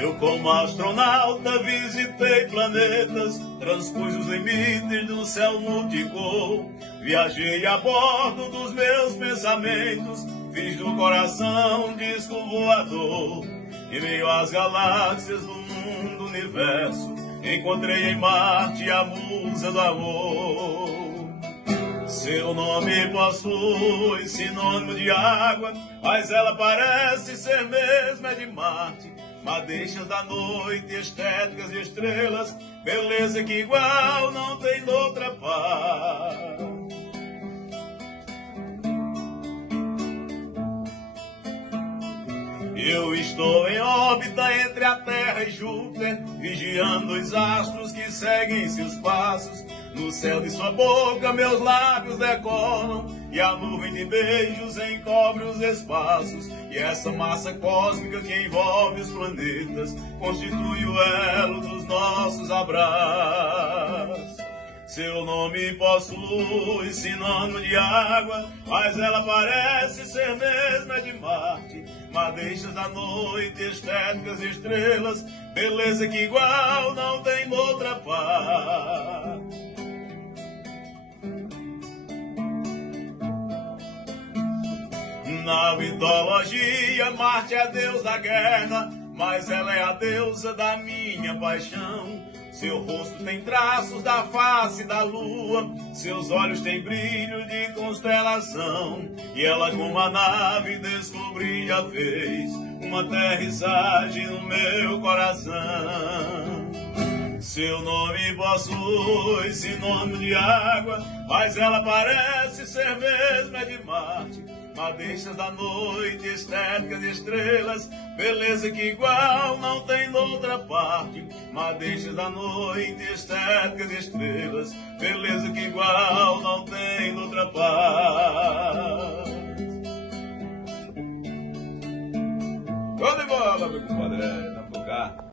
Eu, como astronauta, visitei planetas, transpus os limites do céu multicor. Viajei a bordo dos meus pensamentos, fiz do coração um disco voador. E meio às galáxias do mundo universo, encontrei em Marte a musa do amor. Seu nome possui sinônimo de água, mas ela parece ser mesmo é de Marte. Madeixas da noite, estéticas de estrelas, beleza que igual não tem noutra parte. Eu estou em órbita entre a Terra e Júpiter, vigiando os astros que seguem seus passos. No céu de sua boca meus lábios decolam, e a nuvem de beijos encobre os espaços. E essa massa cósmica que envolve os planetas constitui o elo dos nossos abraços. Seu nome possui sinônimo de água, mas ela parece ser mesmo é de Marte. Madeixas da noite, estéticas de estrelas, beleza que igual não tem noutra parte. Na mitologia, Marte é a deusa da guerra, mas ela é a deusa da minha paixão. Seu rosto tem traços da face da lua, seus olhos têm brilho de constelação. E ela, com uma nave, descobri já fez uma aterrissagem no meu coração. Seu nome possui sinônimo de água, mas ela parece ser mesmo é de Marte. Madeixas da noite, estéticas de estrelas, beleza que igual não tem noutra parte. Madeixas da noite, estéticas de estrelas, beleza que igual não tem noutra parte. Show de bola, meu compadre, na boca.